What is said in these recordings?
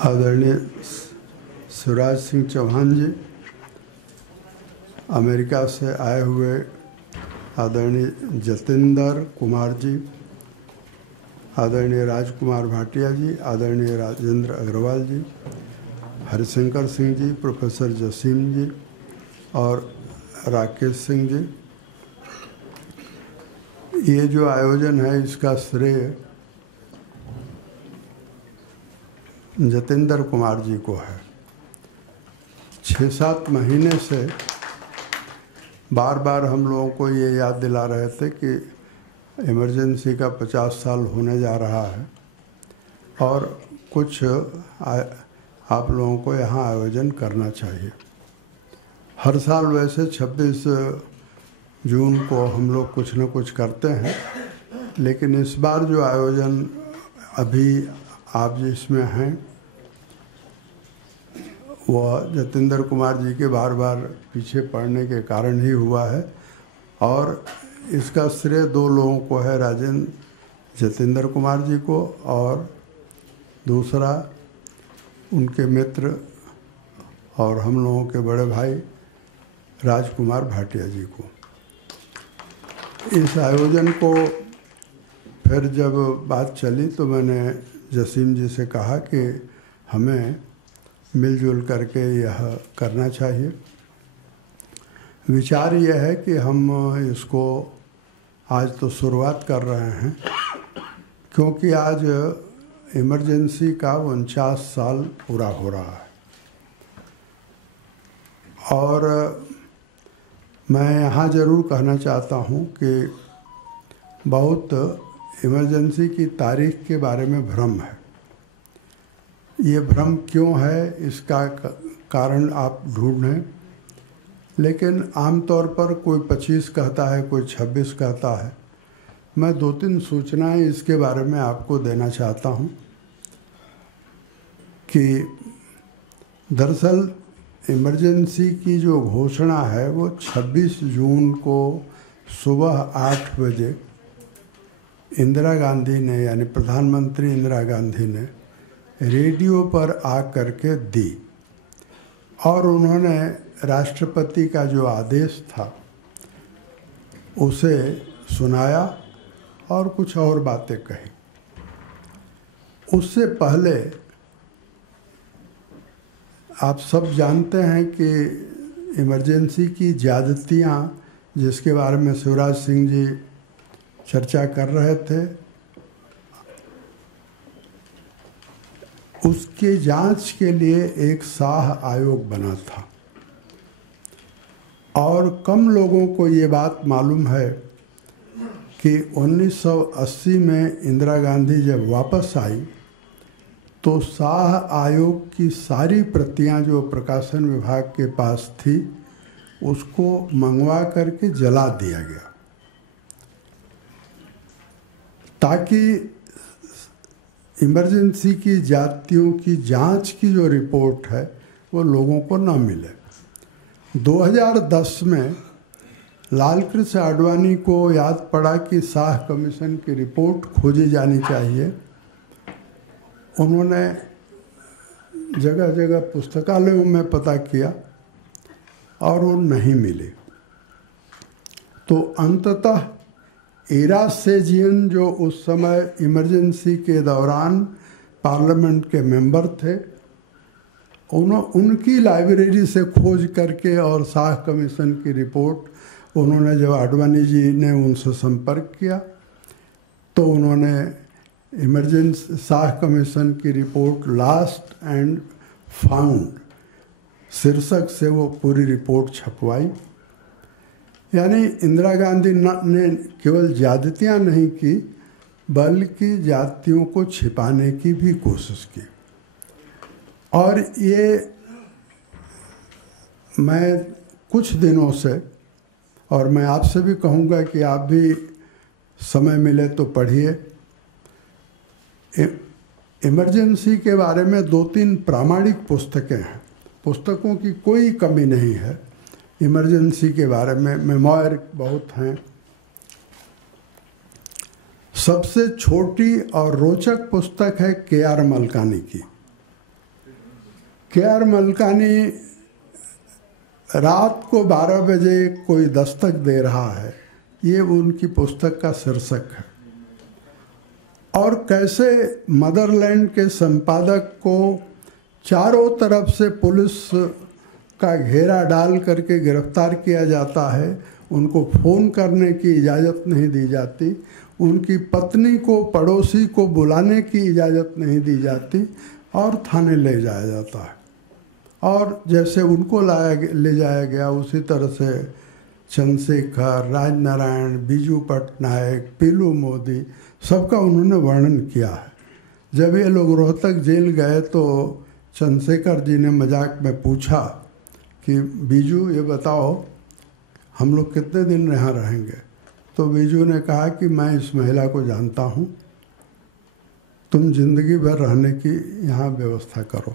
आदरणीय शिवराज सिंह चौहान जी, अमेरिका से आए हुए आदरणीय जतेंद्र कुमार जी, आदरणीय राजकुमार भाटिया जी, आदरणीय राजेंद्र अग्रवाल जी, हरिशंकर सिंह जी, प्रोफेसर जसीम जी और राकेश सिंह जी। ये जो आयोजन है इसका श्रेय जतेंद्र कुमार जी को है। 6-7 महीने से बार बार हम लोगों को ये याद दिला रहे थे कि इमरजेंसी का 50 साल होने जा रहा है और कुछ आप लोगों को यहाँ आयोजन करना चाहिए। हर साल वैसे 26 जून को हम लोग कुछ न कुछ करते हैं, लेकिन इस बार जो आयोजन अभी आप जिसमें हैं वह जतेंद्र कुमार जी के बार बार पीछे पड़ने के कारण ही हुआ है और इसका श्रेय 2 लोगों को है, जतेंद्र कुमार जी को और दूसरा उनके मित्र और हम लोगों के बड़े भाई राजकुमार भाटिया जी को। इस आयोजन को फिर जब बात चली तो मैंने जसीम जी से कहा कि हमें मिलजुल करके यह करना चाहिए। विचार यह है कि हम इसको आज तो शुरुआत कर रहे हैं क्योंकि आज इमरजेंसी का 49 साल पूरा हो रहा है और मैं यहाँ ज़रूर कहना चाहता हूँ कि बहुत इमरजेंसी की तारीख के बारे में भ्रम है। ये भ्रम क्यों है इसका कारण आप ढूंढें, लेकिन आमतौर पर कोई 25 कहता है, कोई 26 कहता है। मैं 2-3 सूचनाएं इसके बारे में आपको देना चाहता हूं कि दरअसल इमरजेंसी की जो घोषणा है वो 26 जून को सुबह 8 बजे इंदिरा गांधी ने, यानी प्रधानमंत्री इंदिरा गांधी ने रेडियो पर आ करके दी और उन्होंने राष्ट्रपति का जो आदेश था उसे सुनाया और कुछ और बातें कही। उससे पहले आप सब जानते हैं कि इमरजेंसी की ज़्यादतियाँ जिसके बारे में शिवराज सिंह जी चर्चा कर रहे थे, उसके जांच के लिए एक शाह आयोग बना था और कम लोगों को ये बात मालूम है कि 1980 में इंदिरा गांधी जब वापस आई तो शाह आयोग की सारी प्रतियां जो प्रकाशन विभाग के पास थी उसको मंगवा करके जला दिया गया ताकि इमरजेंसी की जातियों की जांच की जो रिपोर्ट है वो लोगों को न मिले। 2010 में लाल कृष्ण आडवाणी को याद पड़ा कि शाह कमीशन की रिपोर्ट खोजी जानी चाहिए। उन्होंने जगह जगह पुस्तकालयों में पता किया और वो नहीं मिली। तो अंततः ईरा सेजियन जो उस समय इमरजेंसी के दौरान पार्लियामेंट के मेंबर थे, उनकी लाइब्रेरी से खोज करके और शाह कमीशन की रिपोर्ट उन्होंने, जब आडवाणी जी ने उनसे संपर्क किया तो उन्होंने इमरजेंसी शाह कमीशन की रिपोर्ट लास्ट एंड फाउंड शीर्षक से वो पूरी रिपोर्ट छपवाई। यानी इंदिरा गांधी ने केवल ज्यादतियाँ नहीं की बल्कि जातियों को छिपाने की भी कोशिश की। और ये मैं कुछ दिनों से, और मैं आपसे भी कहूँगा कि आप भी समय मिले तो पढ़िए, इमरजेंसी के बारे में 2-3 प्रामाणिक पुस्तकें हैं। पुस्तकों की कोई कमी नहीं है। इमरजेंसी के बारे में मेमोयर बहुत हैं। सबसे छोटी और रोचक पुस्तक है के.आर. मलकानी की, KR मलकानी रात को 12 बजे कोई दस्तक दे रहा है, ये उनकी पुस्तक का शीर्षक है। और कैसे मदरलैंड के संपादक को चारों तरफ से पुलिस का घेरा डाल करके गिरफ्तार किया जाता है, उनको फ़ोन करने की इजाज़त नहीं दी जाती, उनकी पत्नी को, पड़ोसी को बुलाने की इजाज़त नहीं दी जाती और थाने ले जाया जाता है। और जैसे उनको ले जाया गया, उसी तरह से चंद्रशेखर, राजनारायण, बीजू पटनायक, पीलू मोदी, सबका उन्होंने वर्णन किया है। जब ये लोग रोहतक जेल गए तो चंद्रशेखर जी ने मजाक में पूछा कि बीजू ये बताओ हम लोग कितने दिन यहाँ रहेंगे? तो बीजू ने कहा कि मैं इस महिला को जानता हूँ, तुम जिंदगी भर रहने की यहाँ व्यवस्था करो।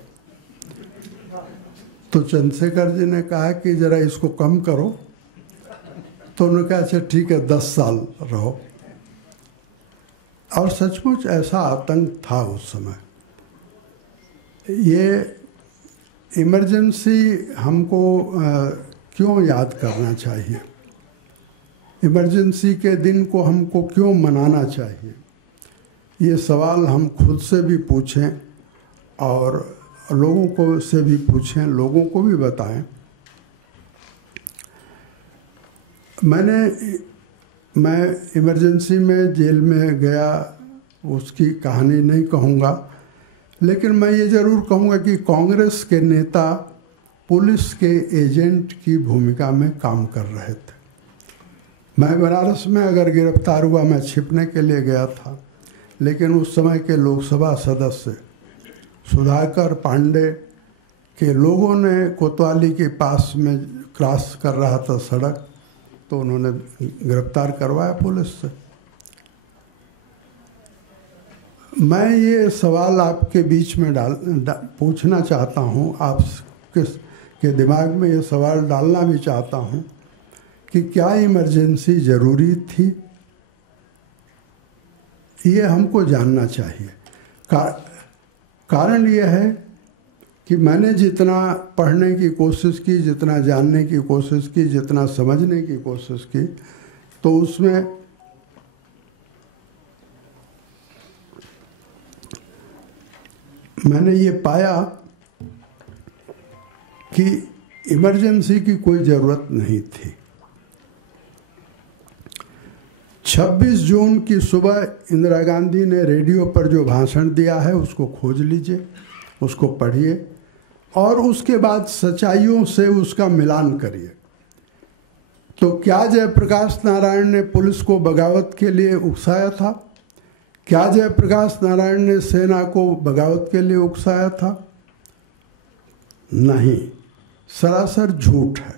तो चंद्रशेखर जी ने कहा कि ज़रा इसको कम करो। तो उन्होंने कहा अच्छा ठीक है 10 साल रहो। और सचमुच ऐसा आतंक था उस समय। ये इमरजेंसी हमको क्यों याद करना चाहिए? इमरजेंसी के दिन को हमको क्यों मनाना चाहिए? ये सवाल हम खुद से भी पूछें और लोगों को से भी पूछें, लोगों को भी बताएं। मैं इमरजेंसी में जेल में गया, उसकी कहानी नहीं कहूँगा, लेकिन मैं ये ज़रूर कहूँगा कि कांग्रेस के नेता पुलिस के एजेंट की भूमिका में काम कर रहे थे। मैं बनारस में अगर गिरफ्तार हुआ, मैं छिपने के लिए गया था, लेकिन उस समय के लोकसभा सदस्य सुधाकर पांडे के लोगों ने कोतवाली के पास में क्रॉस कर रहा था सड़क, तो उन्होंने गिरफ्तार करवाया पुलिस से। मैं ये सवाल आपके बीच में पूछना चाहता हूँ, आप के दिमाग में ये सवाल डालना भी चाहता हूँ कि क्या इमरजेंसी ज़रूरी थी? ये हमको जानना चाहिए। कारण ये है कि मैंने जितना पढ़ने की कोशिश की, जितना जानने की कोशिश की, जितना समझने की कोशिश की, तो उसमें मैंने ये पाया कि इमरजेंसी की कोई ज़रूरत नहीं थी। 26 जून की सुबह इंदिरा गांधी ने रेडियो पर जो भाषण दिया है उसको खोज लीजिए, उसको पढ़िए और उसके बाद सच्चाइयों से उसका मिलान करिए। तो क्या जयप्रकाश नारायण ने पुलिस को बगावत के लिए उकसाया था? क्या जयप्रकाश नारायण ने सेना को बगावत के लिए उकसाया था? नहीं, सरासर झूठ है।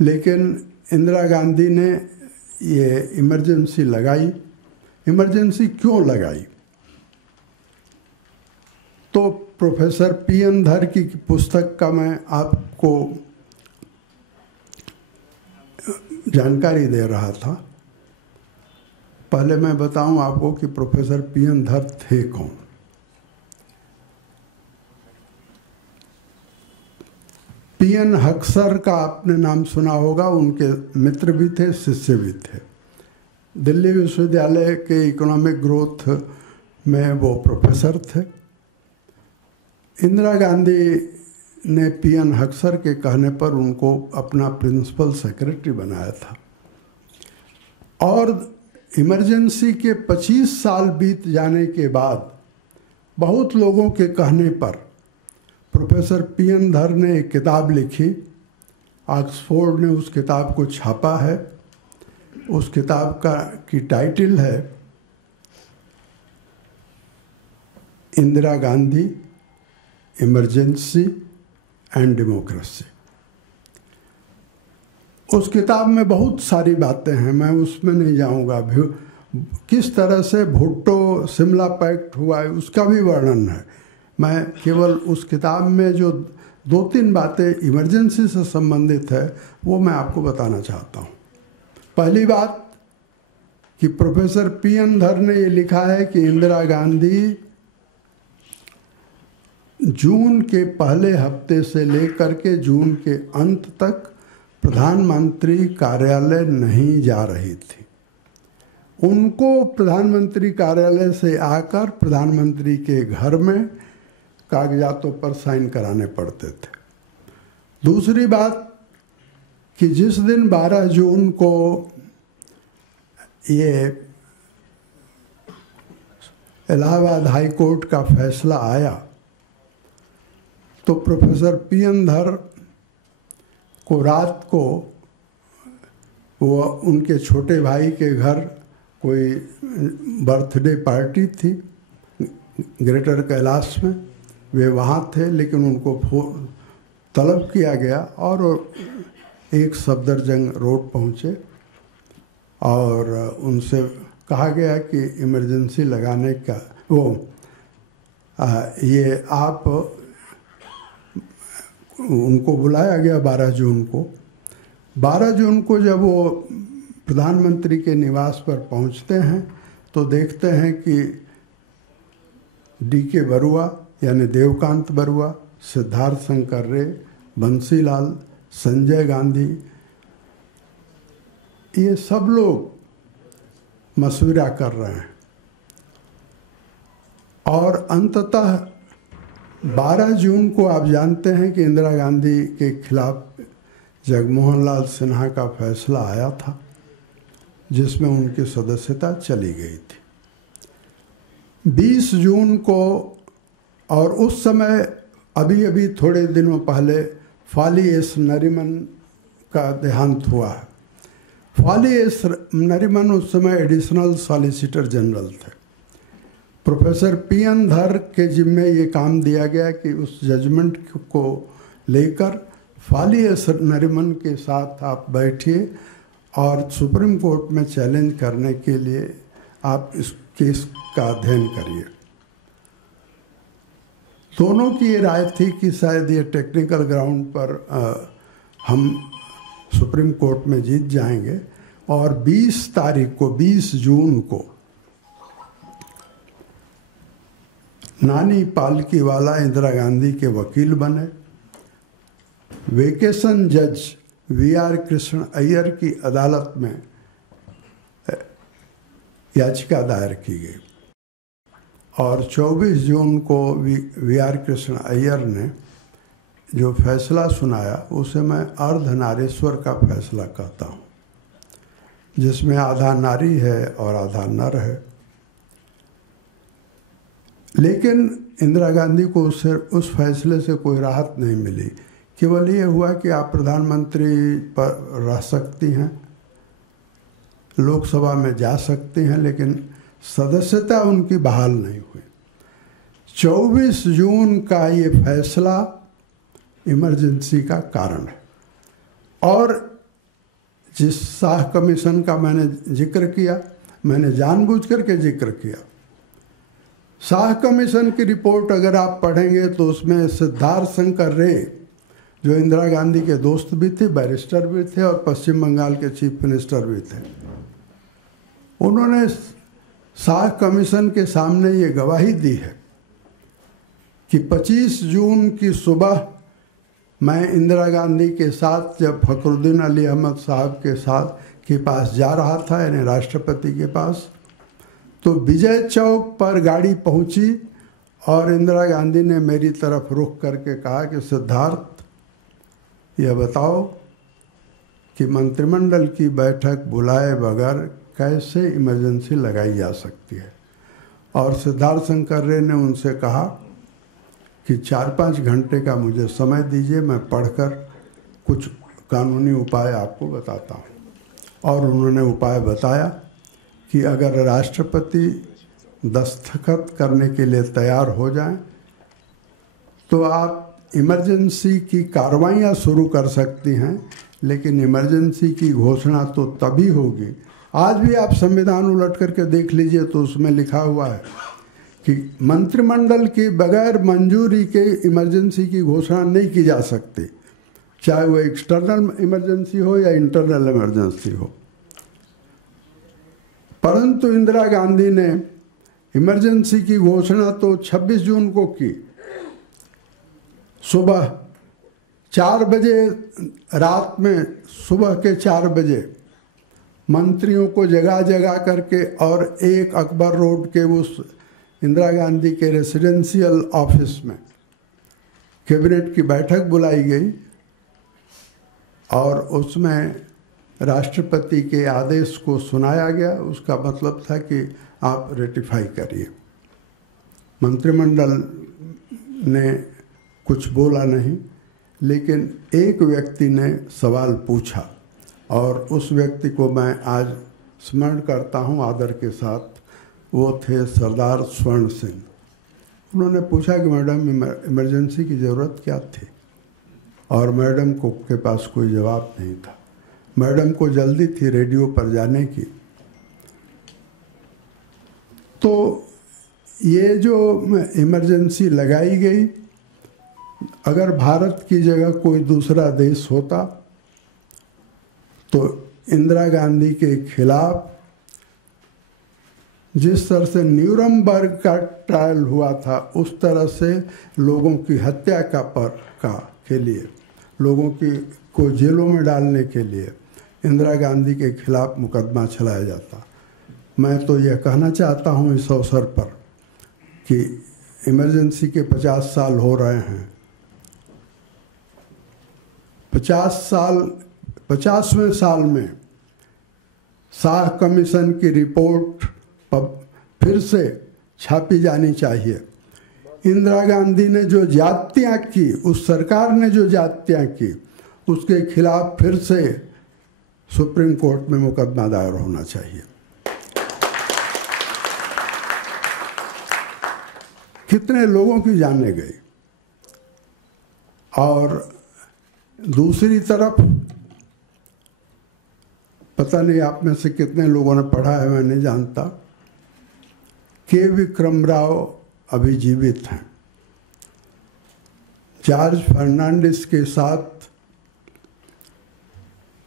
लेकिन इंदिरा गांधी ने ये इमरजेंसी लगाई। इमरजेंसी क्यों लगाई? तो प्रोफेसर पी.एन. धर की पुस्तक का मैं आपको जानकारी दे रहा था। पहले मैं बताऊं आपको कि प्रोफेसर पी.एन. धर थे कौन। पी.एन. हक्सर का आपने नाम सुना होगा, उनके मित्र भी थे, शिष्य भी थे। दिल्ली विश्वविद्यालय के इकोनॉमिक ग्रोथ में वो प्रोफेसर थे। इंदिरा गांधी ने पी.एन. हक्सर के कहने पर उनको अपना प्रिंसिपल सेक्रेटरी बनाया था। और इमरजेंसी के 25 साल बीत जाने के बाद बहुत लोगों के कहने पर प्रोफेसर पी.एन. धर ने एक किताब लिखी। ऑक्सफोर्ड ने उस किताब को छापा है। उस किताब की टाइटल है Indira Gandhi, emergency and democracy. उस किताब में बहुत सारी बातें हैं, मैं उसमें नहीं जाऊंगा। किस तरह से भुट्टो शिमला पैक्ट हुआ है उसका भी वर्णन है। मैं केवल उस किताब में जो 2-3 बातें इमरजेंसी से संबंधित है वो मैं आपको बताना चाहता हूँ। पहली बात कि प्रोफेसर पी.एन. धर ने ये लिखा है कि इंदिरा गांधी जून के पहले हफ्ते से लेकर के जून के अंत तक प्रधानमंत्री कार्यालय नहीं जा रही थी। उनको प्रधानमंत्री कार्यालय से आकर प्रधानमंत्री के घर में कागजातों पर साइन कराने पड़ते थे। दूसरी बात कि जिस दिन 12 जून को ये इलाहाबाद हाई कोर्ट का फैसला आया तो प्रोफेसर पी.एन. धर को रात को वो उनके छोटे भाई के घर कोई बर्थडे पार्टी थी ग्रेटर कैलाश में, वे वहाँ थे, लेकिन उनको तलब किया गया और एक सफदरजंग रोड पहुँचे और उनसे कहा गया कि इमरजेंसी लगाने का ये आप उनको बुलाया गया 12 जून को। 12 जून को जब वो प्रधानमंत्री के निवास पर पहुंचते हैं तो देखते हैं कि डी.के. बरुआ यानी देवकांत बरुआ, सिद्धार्थ शंकर रे, बंसीलाल, संजय गांधी, ये सब लोग मशविरा कर रहे हैं और अंततः 12 जून को आप जानते हैं कि इंदिरा गांधी के खिलाफ जगमोहन लाल सिन्हा का फैसला आया था जिसमें उनकी सदस्यता चली गई थी। 20 जून को, और उस समय अभी अभी थोड़े दिनों पहले फाली एस नरीमन का देहांत हुआ है। फाली एस नरीमन उस समय एडिशनल सॉलिसिटर जनरल थे। Professor PN. धर के जिम्मे ये काम दिया गया कि उस जजमेंट को लेकर फाली एस नरीमन के साथ आप बैठिए और सुप्रीम कोर्ट में चैलेंज करने के लिए आप इस केस का अध्ययन करिए। दोनों की ये राय थी कि शायद ये टेक्निकल ग्राउंड पर हम सुप्रीम कोर्ट में जीत जाएंगे और 20 तारीख को, 20 जून को नानी पालकीवाला इंदिरा गांधी के वकील बने। वेकेशन जज वी.आर. कृष्ण अय्यर की अदालत में याचिका दायर की गई और 24 जून को वी.आर. कृष्ण अय्यर ने जो फैसला सुनाया उसे मैं अर्धनारीश्वर का फैसला कहता हूँ, जिसमें आधा नारी है और आधा नर है। लेकिन इंदिरा गांधी को उस फैसले से कोई राहत नहीं मिली। केवल ये हुआ कि आप प्रधानमंत्री पर रह सकती हैं, लोकसभा में जा सकती हैं, लेकिन सदस्यता उनकी बहाल नहीं हुई। 24 जून का ये फैसला इमरजेंसी का कारण है। और जिस शाह कमीशन का मैंने जिक्र किया, मैंने जानबूझ करके जिक्र किया। शाह कमीशन की रिपोर्ट अगर आप पढ़ेंगे तो उसमें सिद्धार्थ शंकर रे, जो इंदिरा गांधी के दोस्त भी थे, बैरिस्टर भी थे और पश्चिम बंगाल के चीफ मिनिस्टर भी थे, उन्होंने शाह कमीशन के सामने ये गवाही दी है कि 25 जून की सुबह मैं इंदिरा गांधी के साथ जब फखरुद्दीन अली अहमद साहब के साथ के पास जा रहा था, यानी राष्ट्रपति के पास, तो विजय चौक पर गाड़ी पहुंची और इंदिरा गांधी ने मेरी तरफ रुख करके कहा कि सिद्धार्थ, यह बताओ कि मंत्रिमंडल की बैठक बुलाए बगैर कैसे इमरजेंसी लगाई जा सकती है। और सिद्धार्थ शंकर रे ने उनसे कहा कि 4-5 घंटे का मुझे समय दीजिए, मैं पढ़कर कुछ कानूनी उपाय आपको बताता हूँ। और उन्होंने उपाय बताया कि अगर राष्ट्रपति दस्तखत करने के लिए तैयार हो जाएं तो आप इमरजेंसी की कार्रवाइयाँ शुरू कर सकती हैं, लेकिन इमरजेंसी की घोषणा तो तभी होगी। आज भी आप संविधान उलट करके देख लीजिए तो उसमें लिखा हुआ है कि मंत्रिमंडल की बगैर मंजूरी के इमरजेंसी की घोषणा नहीं की जा सकती, चाहे वो एक्सटर्नल इमरजेंसी हो या इंटरनल इमरजेंसी हो। परंतु इंदिरा गांधी ने इमरजेंसी की घोषणा तो 26 जून को की, सुबह 4 बजे, रात में सुबह के 4 बजे मंत्रियों को जगा जगा करके और एक अकबर रोड के उस इंदिरा गांधी के रेसिडेंशियल ऑफिस में कैबिनेट की बैठक बुलाई गई और उसमें राष्ट्रपति के आदेश को सुनाया गया। उसका मतलब था कि आप रेटिफाई करिए। मंत्रिमंडल ने कुछ बोला नहीं, लेकिन एक व्यक्ति ने सवाल पूछा और उस व्यक्ति को मैं आज स्मरण करता हूं आदर के साथ। वो थे सरदार स्वर्ण सिंह। उन्होंने पूछा कि मैडम इमरजेंसी की ज़रूरत क्या थी, और मैडम को के पास कोई जवाब नहीं था। मैडम को जल्दी थी रेडियो पर जाने की। तो ये जो इमरजेंसी लगाई गई, अगर भारत की जगह कोई दूसरा देश होता तो इंदिरा गांधी के खिलाफ जिस तरह से न्यूरमबर्ग का ट्रायल हुआ था, उस तरह से लोगों की हत्या के लिए, लोगों को जेलों में डालने के लिए इंदिरा गांधी के खिलाफ मुकदमा चलाया जाता। मैं तो यह कहना चाहता हूं इस अवसर पर कि इमरजेंसी के 50 साल हो रहे हैं। 50वें साल में शाह कमीशन की रिपोर्ट फिर से छापी जानी चाहिए। इंदिरा गांधी ने जो ज्यादतियां की, उस सरकार ने जो ज्यादतियां की, उसके खिलाफ फिर से सुप्रीम कोर्ट में मुकदमा दायर होना चाहिए। कितने लोगों की जानें गई। और दूसरी तरफ पता नहीं आप में से कितने लोगों ने पढ़ा है, मैं नहीं जानता, के विक्रम राव अभी जीवित हैं। जॉर्ज फर्नांडिस के साथ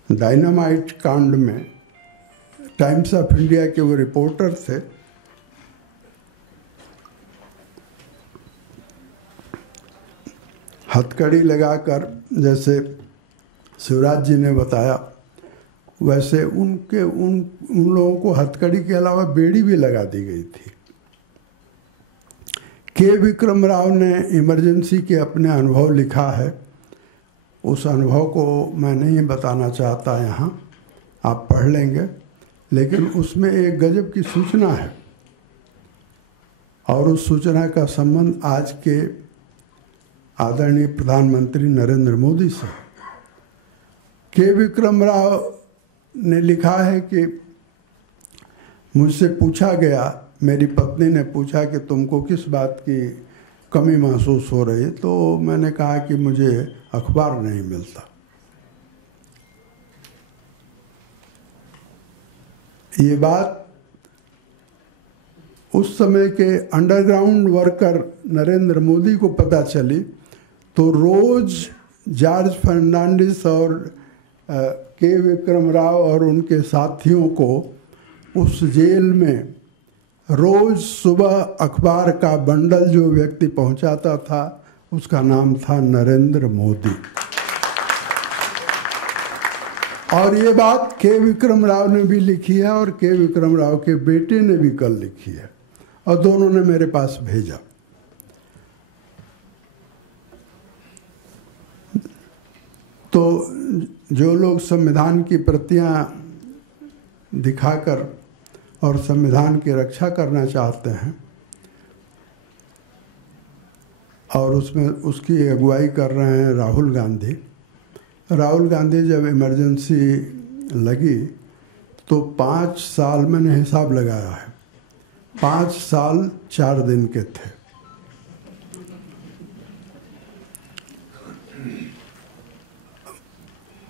डायनामाइट कांड में टाइम्स ऑफ इंडिया के वो रिपोर्टर थे। हथकड़ी लगाकर, जैसे शिवराज जी ने बताया, वैसे उन लोगों को हथकड़ी के अलावा बेड़ी भी लगा दी गई थी। के विक्रम राव ने इमरजेंसी के अपने अनुभव लिखा है। उस अनुभव को मैं नहीं बताना चाहता यहाँ, आप पढ़ लेंगे, लेकिन उसमें एक गजब की सूचना है और उस सूचना का संबंध आज के आदरणीय प्रधानमंत्री नरेंद्र मोदी से। के विक्रम राव ने लिखा है कि मुझसे पूछा गया, मेरी पत्नी ने पूछा कि तुमको किस बात की कमी महसूस हो रही है, तो मैंने कहा कि मुझे अखबार नहीं मिलता। ये बात उस समय के अंडरग्राउंड वर्कर नरेंद्र मोदी को पता चली, तो रोज जॉर्ज फर्नांडिस और के विक्रम राव और उनके साथियों को उस जेल में रोज सुबह अखबार का बंडल जो व्यक्ति पहुंचाता था, उसका नाम था नरेंद्र मोदी। और ये बात के विक्रम राव ने भी लिखी है और के विक्रम राव के बेटे ने भी कल लिखी है, और दोनों ने मेरे पास भेजा। तो जो लोग संविधान की प्रतियां दिखाकर और संविधान की रक्षा करना चाहते हैं और उसमें उसकी अगुवाई कर रहे हैं राहुल गांधी जब इमरजेंसी लगी तो 5 साल, मैंने हिसाब लगाया है, 5 साल 4 दिन के थे।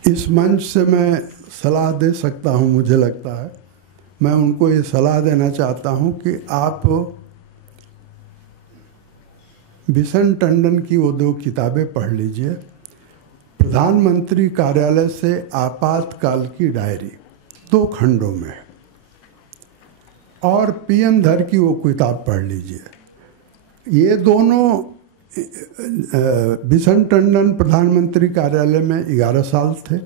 इस मंच से मैं सलाह दे सकता हूं, मुझे लगता है मैं उनको ये सलाह देना चाहता हूं कि आप बिशन टंडन की वो 2 किताबें पढ़ लीजिए। प्रधानमंत्री कार्यालय से आपातकाल की डायरी 2 खंडों में है, और पीएम धर की वो किताब पढ़ लीजिए। ये दोनों बिशन टंडन प्रधानमंत्री कार्यालय में 11 साल थे।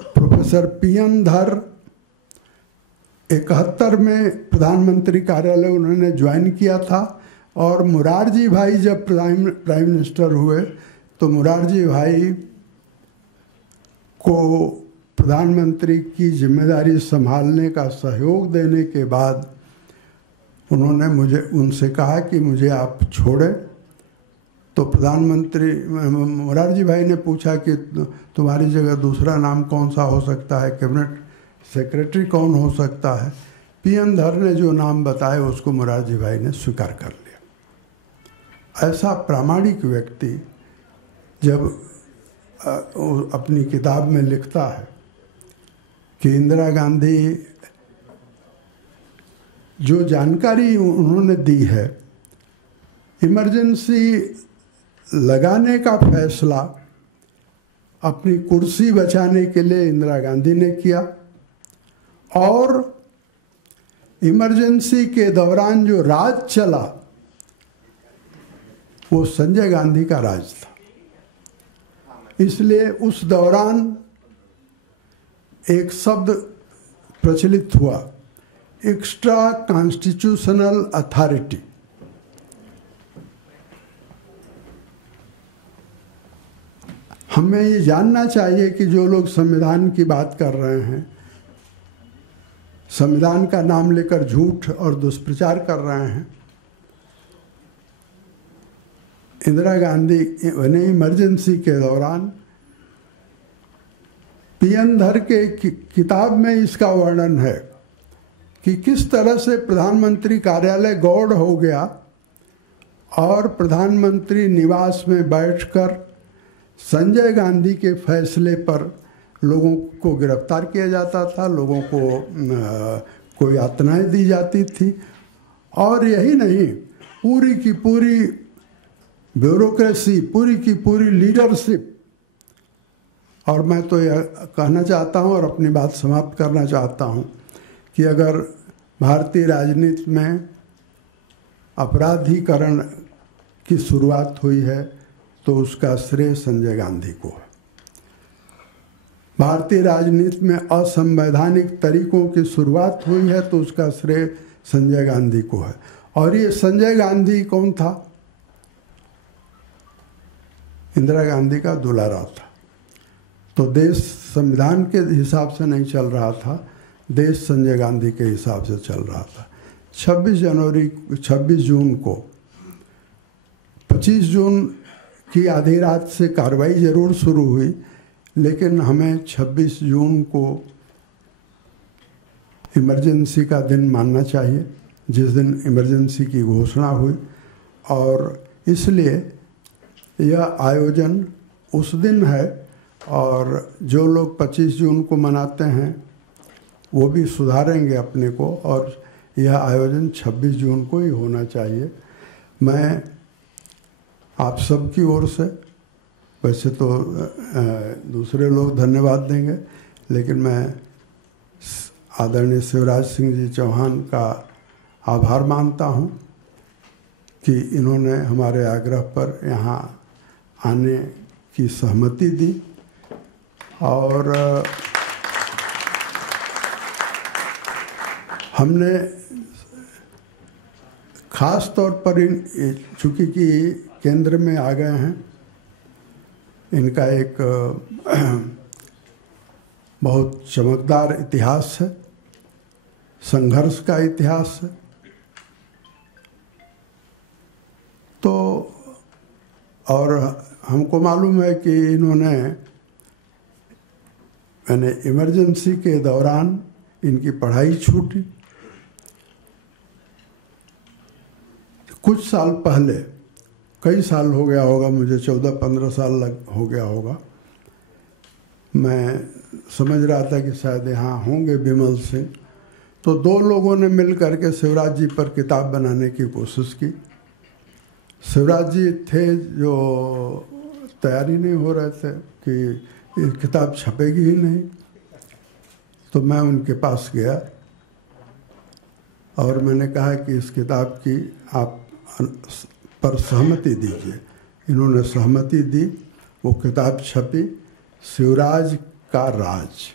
प्रोफेसर पीएन धर 71 में प्रधानमंत्री कार्यालय उन्होंने ज्वाइन किया था, और मुरारजी भाई जब प्राइम मिनिस्टर हुए तो मुरारजी भाई को प्रधानमंत्री की जिम्मेदारी संभालने का सहयोग देने के बाद उन्होंने उनसे कहा कि मुझे आप छोड़ें। तो प्रधानमंत्री मुरारजी भाई ने पूछा कि तुम्हारी जगह दूसरा नाम कौन सा हो सकता है, कैबिनेट सेक्रेटरी कौन हो सकता है। पीएन धर ने जो नाम बताए उसको मुरारजी भाई ने स्वीकार कर लिया। ऐसा प्रामाणिक व्यक्ति जब अपनी किताब में लिखता है कि इंदिरा गांधी जो जानकारी उन्होंने दी है, इमरजेंसी लगाने का फैसला अपनी कुर्सी बचाने के लिए इंदिरा गांधी ने किया, और इमरजेंसी के दौरान जो राज चला वो संजय गांधी का राज था। इसलिए उस दौरान एक शब्द प्रचलित हुआ, एक्स्ट्रा कॉन्स्टिट्यूशनल अथॉरिटी। हमें ये जानना चाहिए कि जो लोग संविधान की बात कर रहे हैं, संविधान का नाम लेकर झूठ और दुष्प्रचार कर रहे हैं, इंदिरा गांधी ने इमरजेंसी के दौरान पीएन धर के किताब में इसका वर्णन है कि किस तरह से प्रधानमंत्री कार्यालय गौड़ हो गया और प्रधानमंत्री निवास में बैठकर संजय गांधी के फैसले पर लोगों को गिरफ्तार किया जाता था, लोगों को यातनाएं दी जाती थी। और यही नहीं, पूरी की पूरी ब्यूरोक्रेसी, पूरी की पूरी लीडरशिप। और मैं तो यह कहना चाहता हूँ और अपनी बात समाप्त करना चाहता हूँ कि अगर भारतीय राजनीति में अपराधीकरण की शुरुआत हुई है तो उसका श्रेय संजय गांधी को है। भारतीय राजनीति में असंवैधानिक तरीकों की शुरुआत हुई है तो उसका श्रेय संजय गांधी को है। और ये संजय गांधी कौन था? इंदिरा गांधी का दुलारा था। तो देश संविधान के हिसाब से नहीं चल रहा था, देश संजय गांधी के हिसाब से चल रहा था। 26 जून को 25 जून की आधी रात से कार्रवाई जरूर शुरू हुई, लेकिन हमें 26 जून को इमरजेंसी का दिन मानना चाहिए, जिस दिन इमरजेंसी की घोषणा हुई। और इसलिए यह आयोजन उस दिन है, और जो लोग 25 जून को मनाते हैं वो भी सुधारेंगे अपने को, और यह आयोजन 26 जून को ही होना चाहिए। मैं आप सबकी ओर से, वैसे तो दूसरे लोग धन्यवाद देंगे, लेकिन मैं आदरणीय शिवराज सिंह जी चौहान का आभार मानता हूं कि इन्होंने हमारे आग्रह पर यहाँ आने की सहमति दी। और हमने खास तौर पर चूँकि कि केंद्र में आ गए हैं, इनका एक बहुत चमकदार इतिहास है, संघर्ष का इतिहास है। तो और हमको मालूम है कि इन्होंने इमरजेंसी के दौरान इनकी पढ़ाई छूटी। कुछ साल पहले, कई साल हो गया होगा, मुझे 14-15 साल हो गया होगा, मैं समझ रहा था कि शायद यहाँ होंगे बिमल सिंह, तो 2 लोगों ने मिल करके शिवराज जी पर किताब बनाने की कोशिश की। शिवराज जी थे जो तैयारी नहीं हो रहे थे कि ये किताब छपेगी ही नहीं। तो मैं उनके पास गया और मैंने कहा कि इस किताब की आप पर सहमति दीजिए। इन्होंने सहमति दी। वो किताब छपी, शिवराज का राज।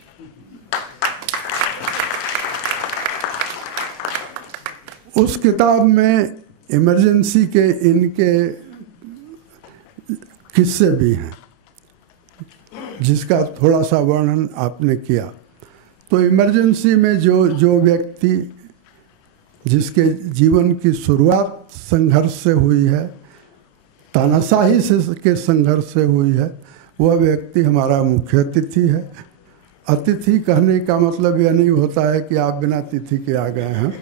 उस किताब में इमरजेंसी के इनके किस्से भी हैं, जिसका थोड़ा सा वर्णन आपने किया। तो इमरजेंसी में जो व्यक्ति जिसके जीवन की शुरुआत संघर्ष से हुई है, तानाशाही के संघर्ष से हुई है, वह व्यक्ति हमारा मुख्य अतिथि है। अतिथि कहने का मतलब यह नहीं होता है कि आप बिना तिथि के आ गए हैं।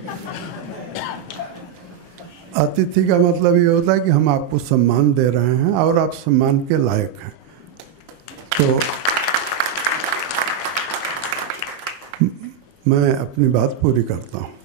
अतिथि का मतलब ये होता है कि हम आपको सम्मान दे रहे हैं और आप सम्मान के लायक हैं। तो मैं अपनी बात पूरी करता हूँ।